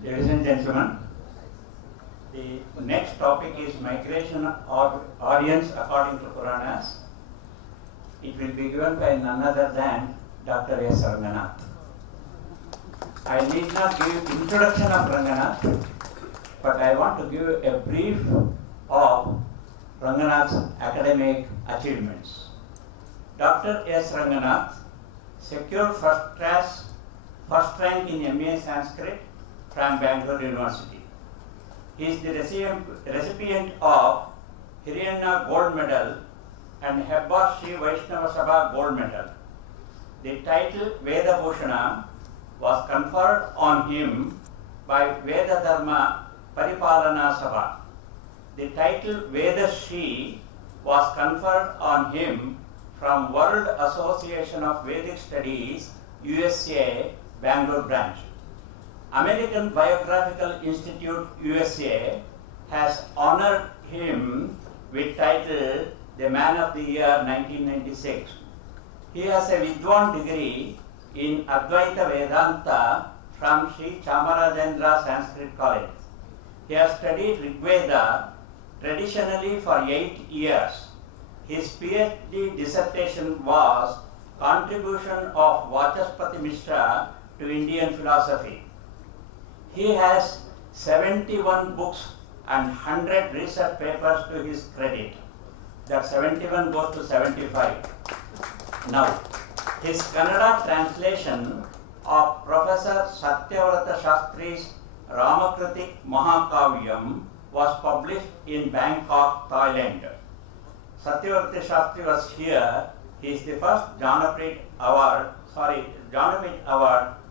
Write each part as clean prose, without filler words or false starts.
Ladies and gentlemen, the next topic is migration of audience according to Puranas. It will be given by none other than Dr. S. Ranganath. I need not give introduction of Ranganath, but I want to give a brief of Ranganath's academic achievements. Dr. S. Ranganath secured first rank in MA Sanskrit from Bangalore University. He is the recipient of Hiryanna Gold Medal and Hebba Sri Vaishnava Sabha Gold Medal. The title Veda Bhushana was conferred on him by Veda Dharma Paripalana Sabha. The title Veda Shri was conferred on him from World Association of Vedic Studies, USA, Bangalore branch. American Biographical Institute, USA, has honored him with title The Man of the Year 1996. He has a Vidwan degree in Advaita Vedanta from Sri Chamarajendra Sanskrit College. He has studied Rigveda traditionally for 8 years. His PhD dissertation was Contribution of Vachaspati Mishra to Indian Philosophy. He has 71 books and 100 research papers to his credit. That 71 goes to 75. Now, his Kannada translation of Professor Satyavrata Shastri's Ramakritik Mahakavyam was published in Bangkok, Thailand. Satyavrata Shastri was here. He is the first Jnanapith Award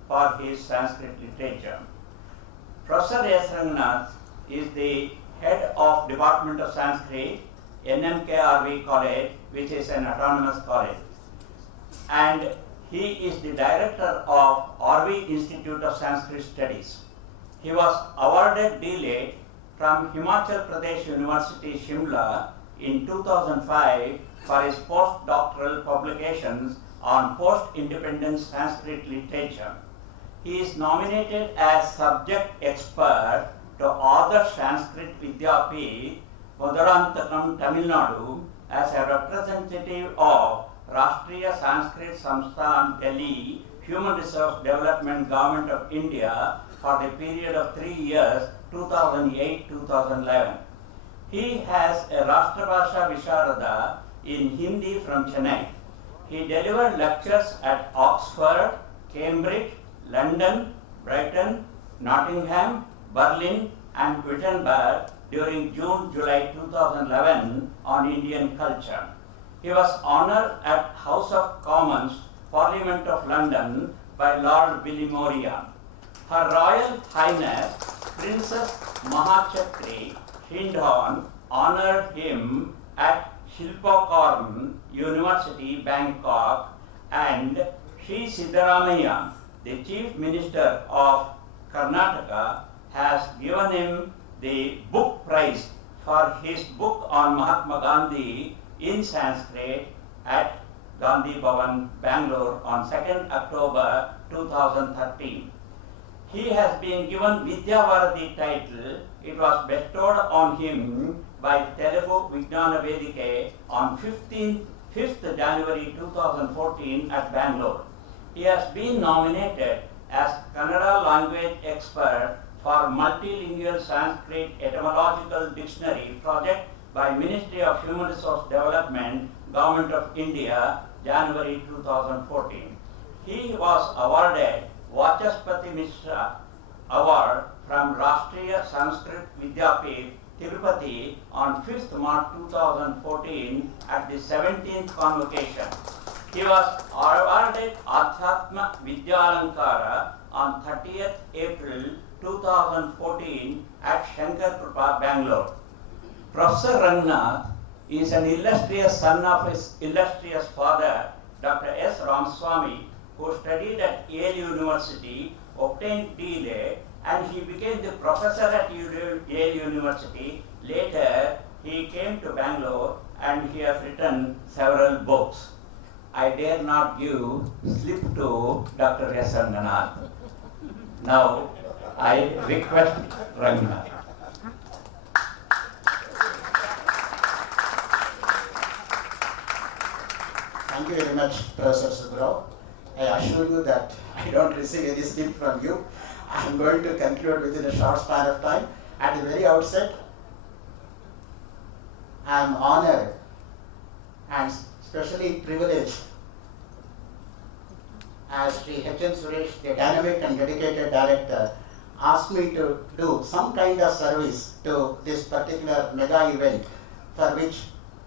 for his Sanskrit literature. Professor S. Ranganath is the head of Department of Sanskrit, NMKRV College, which is an autonomous college. And he is the director of RV Institute of Sanskrit Studies. He was awarded D.Litt from Himachal Pradesh University, Shimla in 2005 for his postdoctoral publications on post-independence Sanskrit literature. He is nominated as subject expert to Adarsh Sanskrit Vidyapith, Madurantakam, Tamil Nadu, as a representative of Rashtriya Sanskrit Samsthan, Delhi, Human Resource Development Government of India for the period of 3 years, 2008-2011. He has a Rashtrabhasha Visharada in Hindi from Chennai. He delivered lectures at Oxford, Cambridge, London, Brighton, Nottingham, Berlin, and Wittenberg during June-July 2011 on Indian culture. He was honored at House of Commons, Parliament of London by Lord Bilimoria. Her Royal Highness Princess Mahachatri Hindon honored him at Shilpakarn University, Bangkok, and Sri Siddaramaiah, the Chief Minister of Karnataka, has given him the book prize for his book on Mahatma Gandhi in Sanskrit at Gandhi Bhavan, Bangalore on 2nd October 2013. He has been given Vidyavaradi title. It was bestowed on him by Telugu Vijnana Vedike on 5th January 2014 at Bangalore. He has been nominated as Kannada language expert for multilingual Sanskrit etymological dictionary project by Ministry of Human Resource Development, Government of India, January 2014. He was awarded Vachaspati Mishra Award from Rashtriya Sanskrit Vidyapith, Tirupati on 5th March 2014 at the 17th convocation. He was awarded Adhyatma Vidyalankara on 30th April 2014 at Shankar Krupa, Bangalore. Professor Ranganath is an illustrious son of his illustrious father, Dr. S. Ramaswamy, who studied at Yale University, obtained D.Litt, and he became the professor at Yale University. Later, he came to Bangalore and he has written several books. I dare not give slip to Dr. S. Ranganath. Now, I request Rangnath. Thank you very much, Professor Subbrao. I assure you that I don't receive any slip from you. I am going to conclude within a short span of time. At the very outset, I am honored and especially privileged as Sri H.N. Suresh, the dynamic and dedicated director, asked me to do some kind of service to this particular mega event, for which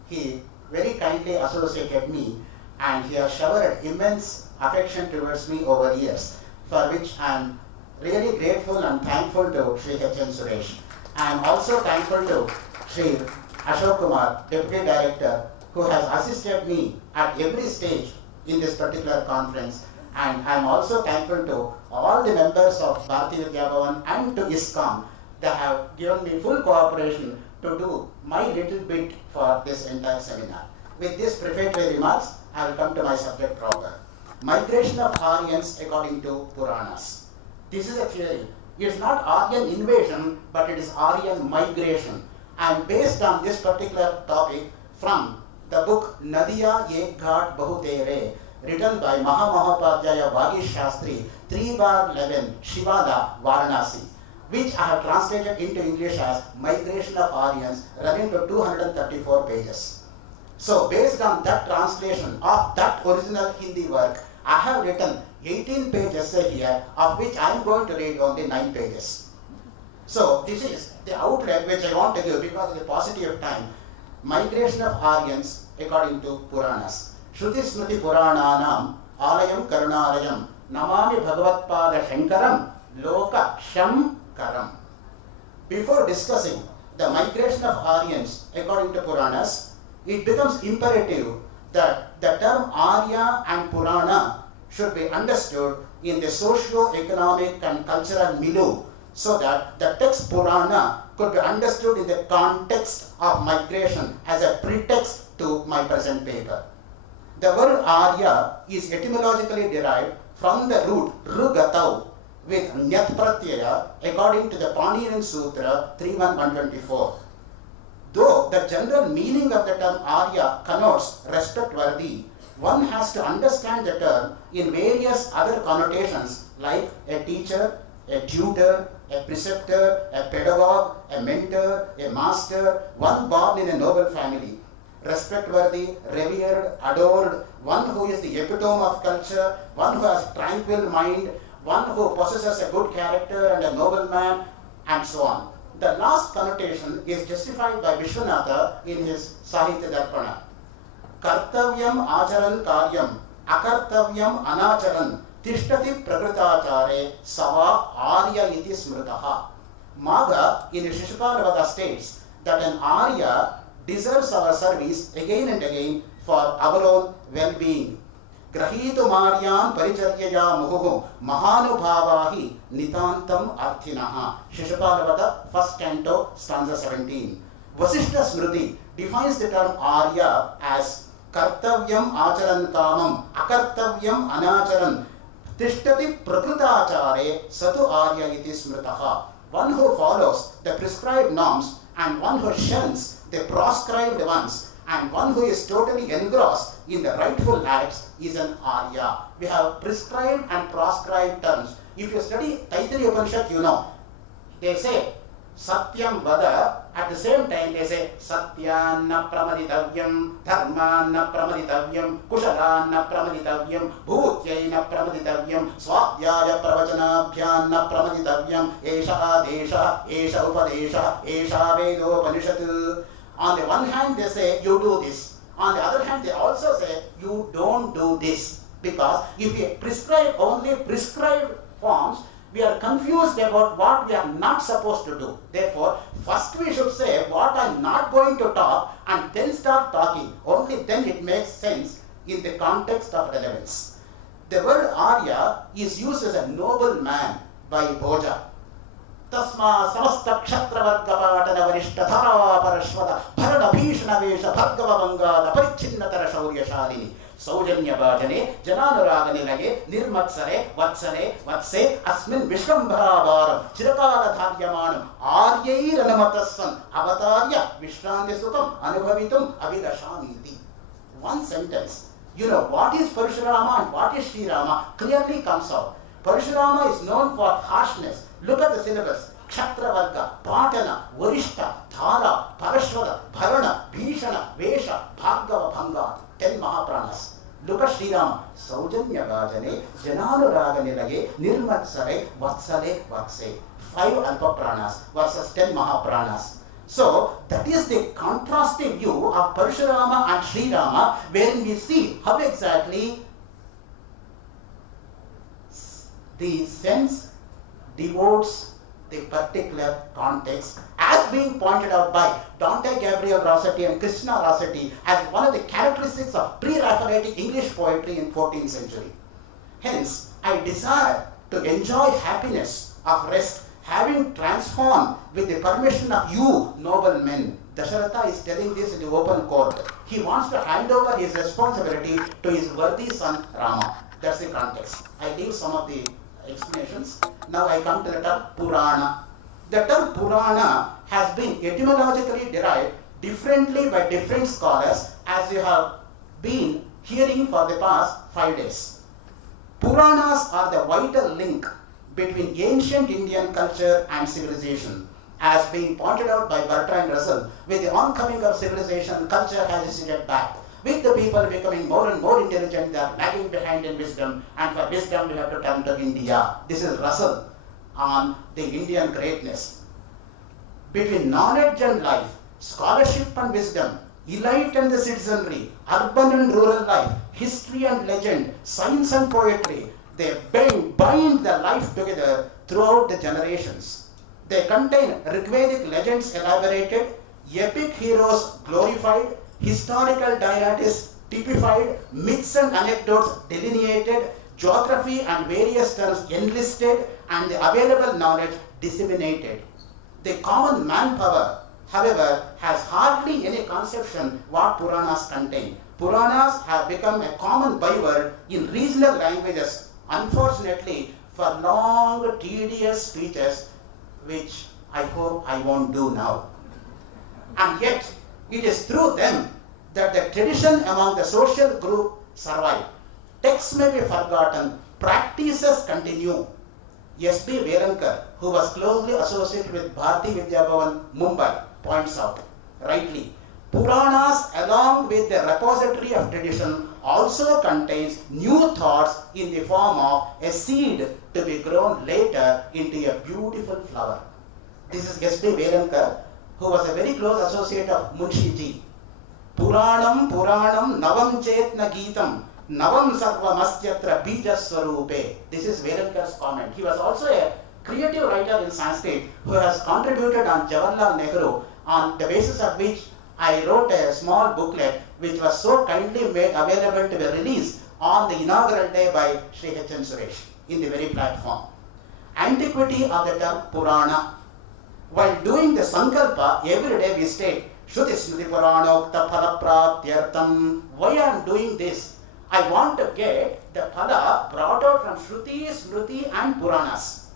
he very kindly associated me, and he has showered immense affection towards me over years, for which I am really grateful and thankful to Sri H.N. Suresh. I am also thankful to Sri Ashok Kumar, Deputy Director, who has assisted me at every stage in this particular conference. And I am also thankful to all the members of Bharati Vidya Bhavan and to ISKCON that have given me full cooperation to do my little bit for this entire seminar. With these prefatory remarks, I will come to my subject proper. Migration of Aryans according to Puranas. This is a theory. It is not Aryan invasion, but it is Aryan migration. And based on this particular topic from the book Nadiya Ek Ghat Bahutere, written by Mahapadhyaya Vagish Shastri, 3/11, Shivada, Varanasi, which I have translated into English as Migration of Aryans, running to 234 pages. So based on that translation of that original Hindi work, I have written 18 page essay here, of which I am going to read only 9 pages. So this is the outlet which I want to give because of the paucity of time. Migration of Aryans according to Puranas. Shruti Smriti Purananam Alayam Karunalayam Namami Bhagavatpada Shankaram Loka Shamkaram. Before discussing the migration of Aryans according to Puranas, it becomes imperative that the term Arya and Purana should be understood in the socio-economic and cultural milieu, so that the text Purana could be understood in the context of migration as a pretext to my present paper. The word Arya is etymologically derived from the root Rugatau with Nyat Pratyaya according to the Paninian Sutra 3.124. Though the general meaning of the term Arya connotes respect-worthy, one has to understand the term in various other connotations like a teacher, a tutor, a preceptor, a pedagogue, a mentor, a master, one born in a noble family. Respect-worthy, revered, adored, one who is the epitome of culture, one who has tranquil mind, one who possesses a good character and a noble man, and so on. The last connotation is justified by Vishwanatha in his Sahitya Darpana. Kartavyam acharan karyam, akartavyam anacharan, tishtati prakritachare, sava arya iti smritaha. Magha in Shishupalabhata states that an Arya deserves our service again and again for our own well-being. Grahitu Maryan Paricharyaya Muhuhu Mahanubhavahi Nitantam Arthinaha. Shishupalabhata, 1st canto, stanza 17. Vasishta Smriti defines the term Arya as Kartavyam Acharan Kamam, Akartavyam Anacharan, Tishtati Prakritachare Satu Arya iti Smritaha. One who follows the prescribed norms and one who shuns the proscribed ones, and one who is totally engrossed in the rightful acts is an Arya. We have prescribed and proscribed terms. If you study Taittiriya Upanishad, you know, they say Satyam Vada, at the same time they say Satyanna Pramaditavyam, Dharmanna Pramaditavyam, Kushalanna Pramaditavyam, Bhutyaina Pramaditavyam, Swadhyaya Pravachanabhyanna Pramaditavyam, Esha Adesha, Esha Upadesha, Esha Vedopanishad. On the one hand they say you do this, on the other hand they also say you don't do this, because if we prescribe only prescribed forms, we are confused about what we are not supposed to do. Therefore, first we should say what I am not going to talk and then start talking. Only then it makes sense in the context of relevance. The word Arya is used as a noble man by Bhoja. तस्मा समस्त क्षत्रवर्ग पाटन वरिष्ठ धरा परश्वत भरण भीषण वेश भर्गव बंगाद परिच्छिन्नतर शौर्यशालिनी सौजन्य भाजने जनानुराग निलये निर्मत्सरे वत्सरे वत्से अस्मिन् विश्वम्भरावारं चिरकाल धार्यमाणं आर्यैरनुमतस्सन् अवतार्य विश्रान्ति सुखम् अनुभवितुम् अभिलषामीति. One sentence. You know what is Parashurama and what is Sri Rama clearly comes out. Parashurama is known for harshness. Look at the syllabus. Kshatravarga, Patana, Varishta, Dhara, Parashvada, Bharana, Bhishana, Vesha, Bhargava, Bhanga. 10 Mahapranas. Look at Sri Rama. Saujanya Bhajane, Jananuraga Nilage, Nirmatsare, Vatsale, Vatse. 5 Alpa Pranas versus 10 Mahapranas. So, that is the contrasting view of Parashurama and Sri Rama, wherein we see how exactly the sense devotes the particular context, as being pointed out by Dante Gabriel Rossetti and Krishna Rossetti as one of the characteristics of pre-Raphaelite English poetry in 14th century. Hence, I desire to enjoy happiness of rest, having transformed with the permission of you, noble men. Dasharatha is telling this in the open court. He wants to hand over his responsibility to his worthy son Rama. That's the context. I leave some of the explanations. Now I come to the term Purana. The term Purana has been etymologically derived differently by different scholars, as you have been hearing for the past 5 days. Puranas are the vital link between ancient Indian culture and civilization. As being pointed out by Bertrand Russell, with the oncoming of civilization, culture has receded back. With the people becoming more and more intelligent, they are lagging behind in wisdom, and for wisdom we have to turn to India. This is Russell on the Indian greatness. Between knowledge and life, scholarship and wisdom, elite and the citizenry, urban and rural life, history and legend, science and poetry, they bind their life together throughout the generations. They contain Rigvedic legends elaborated, epic heroes glorified, historical deities typified, myths and anecdotes delineated, geography and various terms enlisted, and the available knowledge disseminated. The common manpower, however, has hardly any conception what Puranas contain. Puranas have become a common byword in regional languages, unfortunately, for long, tedious speeches, which I hope I won't do now. And yet, it is through them that the tradition among the social group survive. Texts may be forgotten, practices continue. S.B. Velankar, who was closely associated with Bharati Vidya Bhavan, Mumbai, points out, rightly, Puranas, along with the repository of tradition, also contains new thoughts in the form of a seed to be grown later into a beautiful flower. This is S.B. Velankar, who was a very close associate of Munshi Ji. Puranam Puranam Navam Chetna Geetam Navam Sarvamastyatra Bija Swarupe. This is Velankar's comment. He was also a creative writer in Sanskrit who has contributed on Jawaharlal Nehru, on the basis of which I wrote a small booklet which was so kindly made available to be released on the inaugural day by Sri H.N. Suresh in the very platform. Antiquity of the term Purana. While doing the Sankalpa, every day we state, Shruti Smriti Puranokta Phala Praptyartam. Why I am doing this? I want to get the Phala brought out from Shruti, Smriti and Puranas.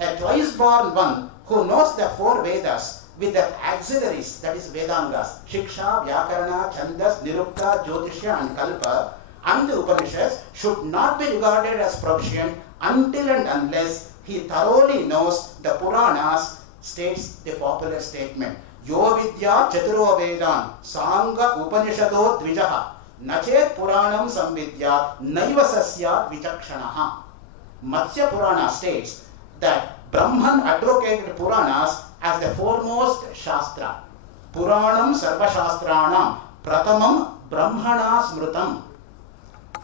A twice born one who knows the 4 Vedas with their auxiliaries, that is Vedangas, Shiksha, Vyakarana, Chandas, Nirukta, Jyotishya and Kalpa, and the Upanishads should not be regarded as proficient until and unless he thoroughly knows the Puranas, states the popular statement. Yo Vidya Chaturo Vedan Sangha Upanishado Dvijaha Nachet Puranam Samvidya Naiva Sasya Vichakshanaha. Matsya Purana states that Brahman advocated Puranas as the foremost Shastra. Puranam Sarva Shastranam Pratamam Brahmana Smrutam.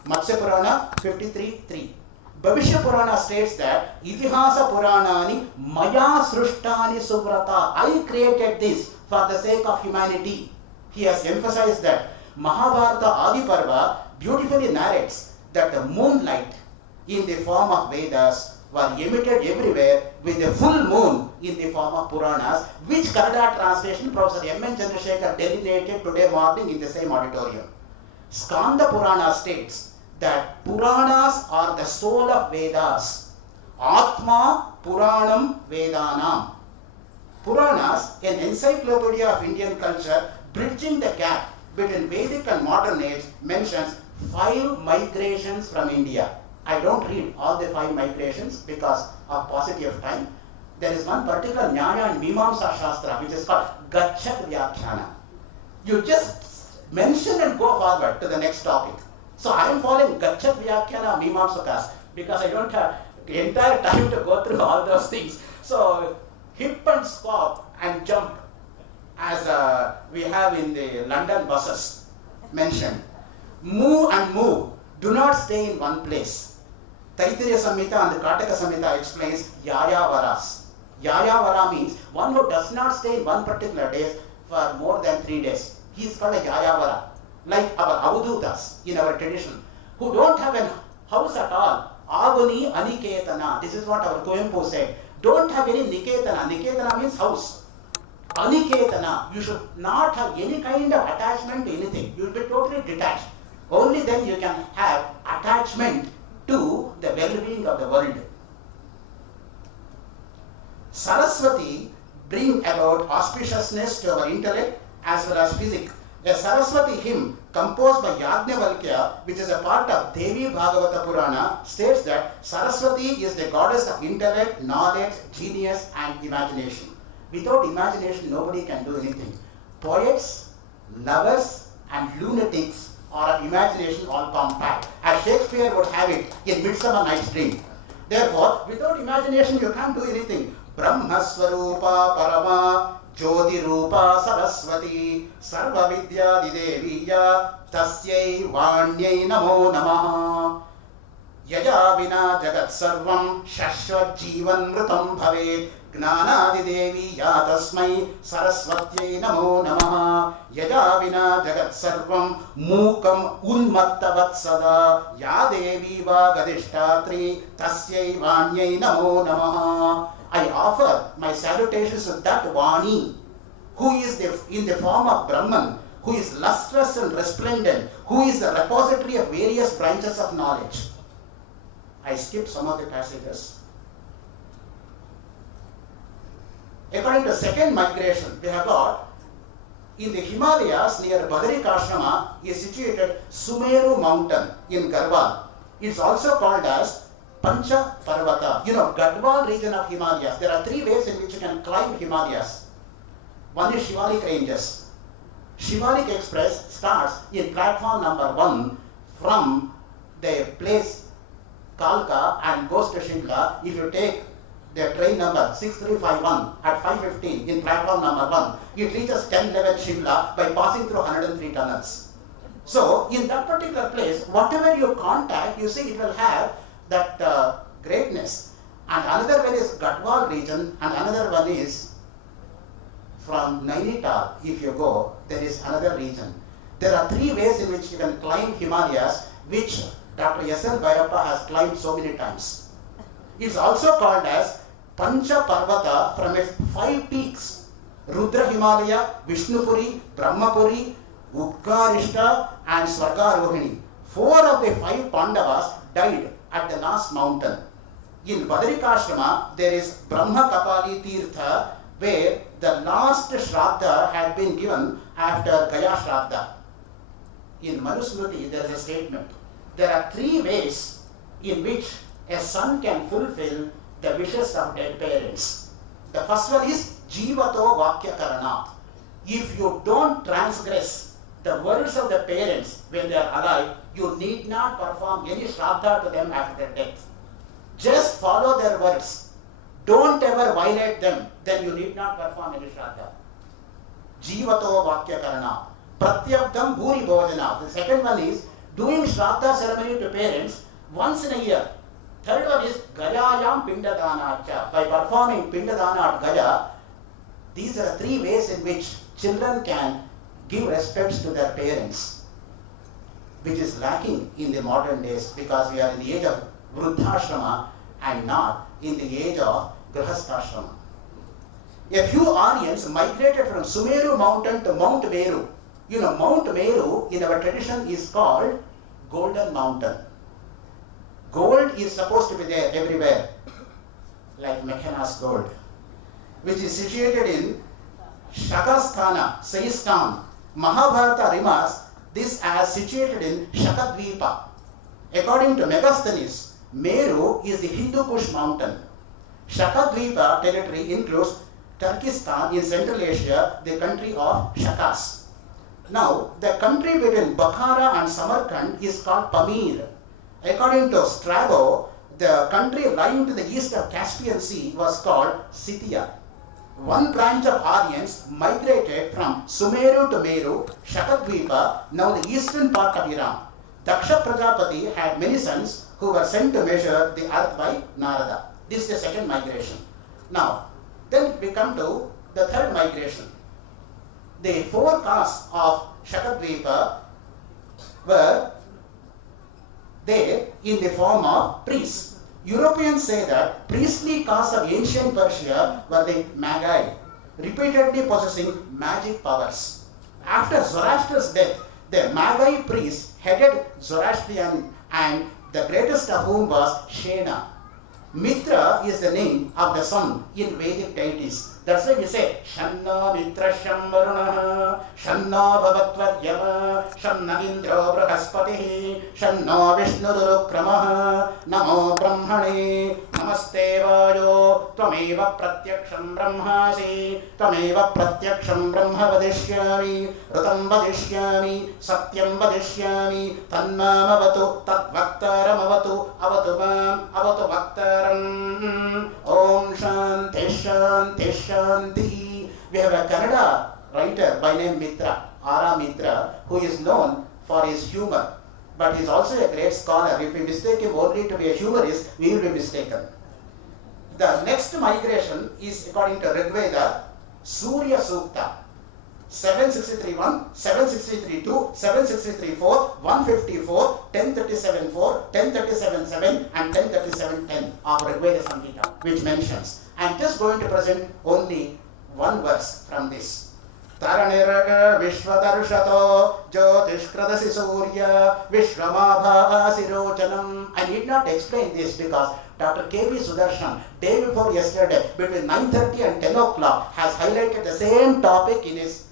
Matsya Purana 53:3. Bhavishya Purana states that Itihasa Puranani Maya Srushtani Suvrata. I created this for the sake of humanity. He has emphasized that Mahabharata Adi Parva beautifully narrates that the moonlight in the form of Vedas were emitted everywhere with a full moon in the form of Puranas, which Kannada translation Professor M. N. Chandrasekhar delineated today morning in the same auditorium. Skanda Purana states that Puranas are the soul of Vedas. Atma Puranam Vedanam. Puranas, an encyclopedia of Indian culture, bridging the gap between Vedic and modern age, mentions 5 migrations from India. I don't read all the 5 migrations because of paucity of time. There is one particular Nyaya and Mimamsa Shastra which is called Gachat Vyakhyana. You just mention and go forward to the next topic. So I am following Gachat Vyakhyana Mimamsakas because I don't have the entire time to go through all those things. So hip and swap and jump, as we have in the London buses mentioned. Move and move. Do not stay in one place. Taittiriya Samhita and the Kataka Samhita explains Yayavaras. Yayavara means one who does not stay in one particular day for more than 3 days. He is called a Yayavara. Like our Avadutas in our tradition, who don't have a house at all. Avani Aniketana. This is what our Koempo said. Don't have any Niketana. Niketana means house. Aniketana. You should not have any kind of attachment to anything. You will be totally detached. Only then you can have attachment to the well-being of the world. Saraswati bring about auspiciousness to our intellect as well as physics. A Saraswati hymn composed by Yajnavalkya, which is a part of Devi Bhagavata Purana, states that Saraswati is the goddess of intellect, knowledge, genius and imagination. Without imagination, nobody can do anything. Poets, lovers and lunatics are of imagination all compact, as Shakespeare would have it in Midsummer Night's Dream. Therefore, without imagination, you can't do anything. Brahma Swarupa Parama Jyoti Rupa Saraswati Sarva Vidya Dideviya Tasyai Vanyai Namo Namaha Yaya Vina Jagat Sarvam Shashvat Jivan Mritam Bhavet Gnanadi Devi Yatasmai Saraswatyai Namo Namaha Yaya Vina Jagat Sarvam Mukam Unmattavat Sada Ya Devi Vagadishtatri Tasyai Vanyai Namo Namaha. I offer my salutations to that Vani, who is in the form of Brahman, who is lustrous and resplendent, who is the repository of various branches of knowledge. I skipped some of the passages. According to second migration, we have got in the Himalayas near Badarikashrama is situated Sumeru mountain in Garhwal. It's also called as Pancha Parvata. You know, Gadwal region of Himalayas. There are 3 ways in which you can climb Himalayas. One is Shivalik ranges. Shivalik Express starts in platform number 1 from the place Kalka and goes to Shimla. If you take the train number 6351 at 5:15 in platform number 1, it reaches 1011 Shimla by passing through 103 tunnels. So, in that particular place, whatever you contact, you see it will have that greatness. And another one is Gadwal region, and another one is from Nainital. If you go, there is another region. There are 3 ways in which you can climb Himalayas, which Dr. S.L. Bhairappa has climbed so many times. It's also called as Pancha Parvata from its 5 peaks: Rudra Himalaya, Vishnupuri, Brahmapuri, Udgarishta and Swargarohini. 4 of the 5 Pandavas died at the last mountain. In Badarikashrama, there is Brahma Kapali Tirtha, where the last Shraddha had been given after Gaya Shraddha. In Manusmriti, there is a statement. There are 3 ways in which a son can fulfill the wishes of dead parents. The first one is Jivato Vakya Karana. If you don't transgress the words of the parents when they are alive, you need not perform any Shraddha to them after their death. Just follow their words. Don't ever violate them. Then you need not perform any Shraddha. Jivato Vakya Karana. Pratyabdam Bhuri Bhojana. The second one is doing Shraddha ceremony to parents once in a year. Third one is Gayayam Pindadanacha. By performing Pindadana at Gaya, these are 3 ways in which children can give respects to their parents, which is lacking in the modern days because we are in the age of Vruddhashrama. and not in the age of Grihastashrama. A few Aryans migrated from Sumeru mountain to Mount Meru. You know, Mount Meru in our tradition is called Golden Mountain. Gold is supposed to be there everywhere, like Mekhanas gold, which is situated in Shakasthana, Seistan. Mahabharata remarks this as situated in Shakadvipa. According to Megasthenes, Meru is the Hindu Kush mountain. Shakadvipa territory includes Turkestan in Central Asia, the country of Shakas. Now, the country between Bukhara and Samarkand is called Pamir. According to Strabo, the country lying to the east of Caspian Sea was called Scythia. One branch of Aryans migrated from Sumeru to Meru, Shakadvipa, now the eastern part of Iran. Daksha Prajapati had many sons who were sent to measure the earth by Narada. This is the second migration. Now, then we come to the third migration. The four castes of Shakadvipa were there in the form of priests. Europeans say that priestly castes of ancient Persia were the Magi, repeatedly possessing magic powers. After Zoroaster's death, the Magi priests headed Zoroastrian, and the greatest of whom was Shena. Mitra is the name of the sun in Vedic deities. That's why we say Shanna Mitra Shamvaruna, Shanna Bhavatvaryama, Shanna Indra Brahaspati, Shanna Vishnu Durukrama, Namo Brahmane, Namaste Vayo, Tvameva Pratyaksham Brahmasi, Tvameva Pratyaksham Brahma Vadishyami, Rutam Vadishyami, Satyam Vadishyami, Tannamavatu, Tadvaktaram Avatu Mam, Avatu Vaktaram, Om Shanti Shanti Shanti. We have a Kannada writer by name Mitra, Ara Mitra, who is known for his humor, but he is also a great scholar. If we mistake him only to be a humorist, we will be mistaken. The next migration is according to Rigveda, Surya Sukta, 763.1, 763.2, 763.4, 154, 1037.4, 1037.7 and 1037.10 of Rigveda Samhita, which mentions. I am just going to present only one verse from this. Taraniraga Vishwadarshato Jyotishkradasi Surya Vishwamabhasirojanam. I need not explain this because Dr. K.V. Sudarshan, day before yesterday, between 9:30 and 10 o'clock, has highlighted the same topic in his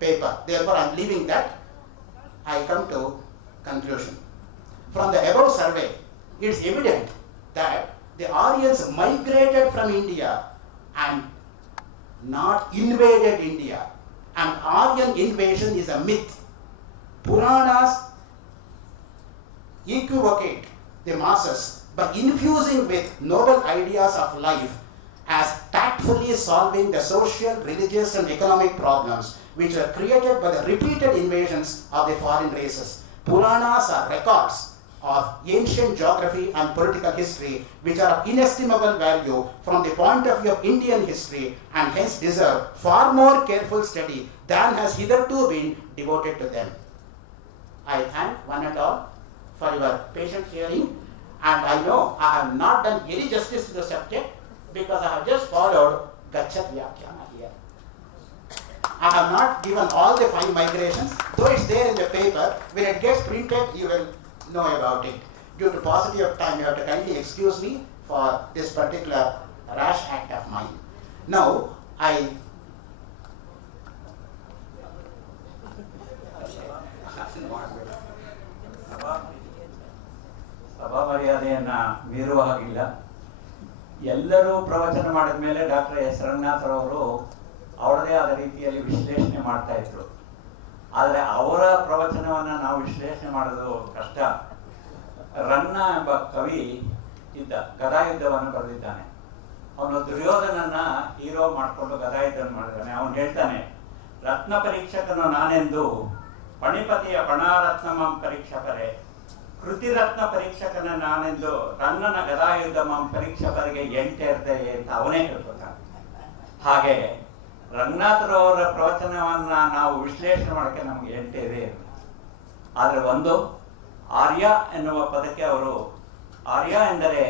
paper. Therefore, I am leaving that. I come to conclusion. From the above survey, it is evident that the Aryans migrated from India and not invaded India. And Aryan invasion is a myth. Puranas equivocate the masses by infusing with noble ideas of life as tactfully solving the social, religious and economic problems which were created by the repeated invasions of the foreign races. Puranas are records of ancient geography and political history which are of inestimable value from the point of view of Indian history and hence deserve far more careful study than has hitherto been devoted to them. I thank one and all for your patient hearing, and I know I have not done any justice to the subject because I have just followed Gachat Vyakhyana here. I have not given all the 5 migrations, though it's there in the paper. When it gets printed, you will know about it. Due to paucity of time, you have to kindly excuse me for this particular rash act of mine. Now, ಸಭಾ ಮರ್ಯಾದೆಯನ್ನ ಮೀರುವ ಹಾಗಿಲ್ಲ. ಎಲ್ಲರೂ ಪ್ರವಚನ ಮಾಡಿದ ಮೇಲೆ doctor S ರಂಗನಾಥರವರು ಅವರದೇ ಆದ ರೀತಿಯಲ್ಲಿ ವಿಶ್ಲೇಷಣೆ ಮಾಡ್ತಾ ಇದ್ರು. ಆದರೆ ಅವರ ಪ್ರವಚನವನ್ನು ನಾವು ವಿಶ್ಲೇಷಣೆ ಮಾಡೋದು ಕಷ್ಟ. ರನ್ನ ಎಂಬ ಕವಿ ಇದ್ದ, ಗದಾಯುದ್ಧವನ್ನು ಬರೆದಿದ್ದಾನೆ. ಅವನು ದುರ್ಯೋಧನನ್ನ ಹೀರೋ ಮಾಡಿಕೊಂಡು ಗದಾಯುದ್ಧವನ್ನು ಮಾಡಿದ್ದಾನೆ. ಅವನು ಹೇಳ್ತಾನೆ, ರತ್ನ ಪರೀಕ್ಷಕನು ನಾನೆಂದು ಪಣಿಪತಿಯ ಪಣಾರತ್ನಮಂ ಪರೀಕ್ಷಕರೇ, ಕೃತಿರತ್ನ ಪರೀಕ್ಷಕನ ನಾನೆಂದು ರನ್ನನ ಗದಾಯುದ್ಧಮಂ ಪರೀಕ್ಷಕರಿಗೆ ಎಂಟೇರ್ದೆ ಅಂತ ಅವನೇ ಹೇಳ್ಕೊತಾನೆ. ಹಾಗೆ ರಂಗನಾಥರವರ ಪ್ರವಚನವನ್ನು ನಾವು ವಿಶ್ಲೇಷಣೆ ಮಾಡೋಕ್ಕೆ ನಮಗೆ ಎಂಟೇದೇ. ಆದರೆ ಒಂದು ಆರ್ಯ ಎನ್ನುವ ಪದಕ್ಕೆ ಅವರು, ಆರ್ಯ ಎಂದರೆ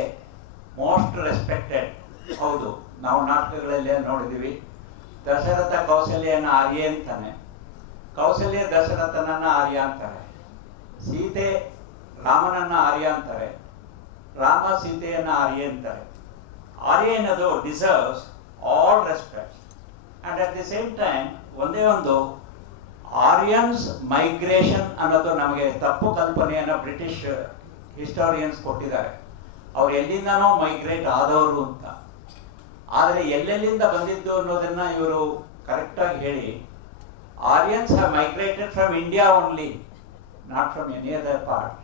ಮೋಸ್ಟ್ ರೆಸ್ಪೆಕ್ಟೆಡ್. ಹೌದು, ನಾವು ನಾಟಕಗಳಲ್ಲೇ ನೋಡಿದ್ದೀವಿ. ದಶರಥ ಕೌಸಲ್ಯನ ಆರ್ಯ ಅಂತಾನೆ, ಕೌಸಲ್ಯ ದಶರಥನನ್ನ ಆರ್ಯ ಅಂತಾರೆ, ಸೀತೆ ರಾಮನನ್ನ ಆರ್ಯ ಅಂತಾರೆ, ರಾಮ ಸೀತೆಯನ್ನ ಆರ್ಯ ಅಂತಾರೆ. ಆರ್ಯ ಅನ್ನೋದು deserves all respect. And at the same time ಒಂದೇ ಒಂದು ಆರ್ಯನ್ಸ್ ಮೈಗ್ರೇಷನ್ ಅನ್ನೋದು ನಮಗೆ ತಪ್ಪು ಕಲ್ಪನೆಯನ್ನು ಬ್ರಿಟಿಷ್ ಹಿಸ್ಟೋರಿಯನ್ಸ್ ಕೊಟ್ಟಿದ್ದಾರೆ. ಅವ್ರು ಎಲ್ಲಿಂದನೋ ಮೈಗ್ರೇಟ್ ಆದವರು ಅಂತ. ಆದರೆ ಎಲ್ಲೆಲ್ಲಿಂದ ಬಂದಿದ್ದು ಅನ್ನೋದನ್ನ ಇವರು ಕರೆಕ್ಟಾಗಿ ಹೇಳಿ, Aryans have migrated from India only, not from any other part,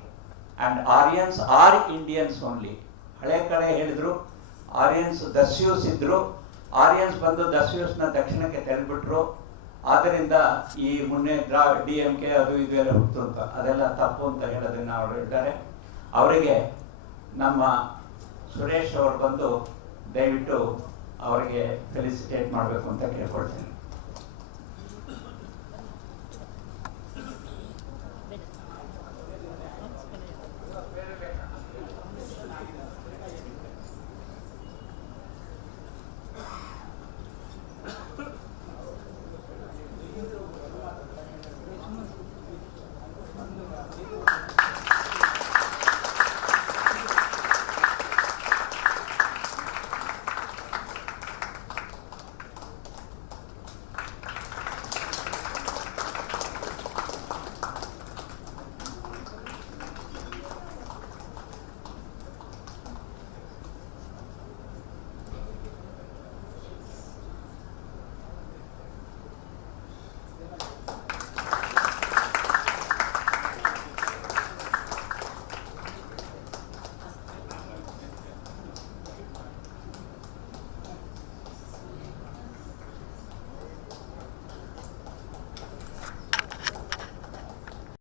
and Aryans are Indians only. ಹಳೆ ಕಡೆ ಹೇಳಿದ್ರು ಆರ್ಯನ್ಸ್ ದಸ್ಯೂಸ್ ಇದ್ರು, ಆರ್ಯನ್ಸ್ ಬಂದು ದಸ್ಯೂಸ್ನ ದಕ್ಷಿಣಕ್ಕೆ ತೆಗೆದುಬಿಟ್ರು. ಆದ್ದರಿಂದ ಈ ಮುನ್ನೆ DMK ಅದು ಇದು ಎಲ್ಲ ಹುಟ್ಟು ಅಂತ, ಅದೆಲ್ಲ ತಪ್ಪು ಅಂತ ಹೇಳೋದನ್ನು ಅವರು ಹೇಳ್ತಾರೆ. ಅವರಿಗೆ ನಮ್ಮ ಸುರೇಶ್ ಅವರು ಬಂದು ದಯವಿಟ್ಟು ಅವರಿಗೆ ಫೆಲಿಸಿಟೇಟ್ ಮಾಡಬೇಕು ಅಂತ ಕೇಳ್ಕೊಳ್ತೇನೆ.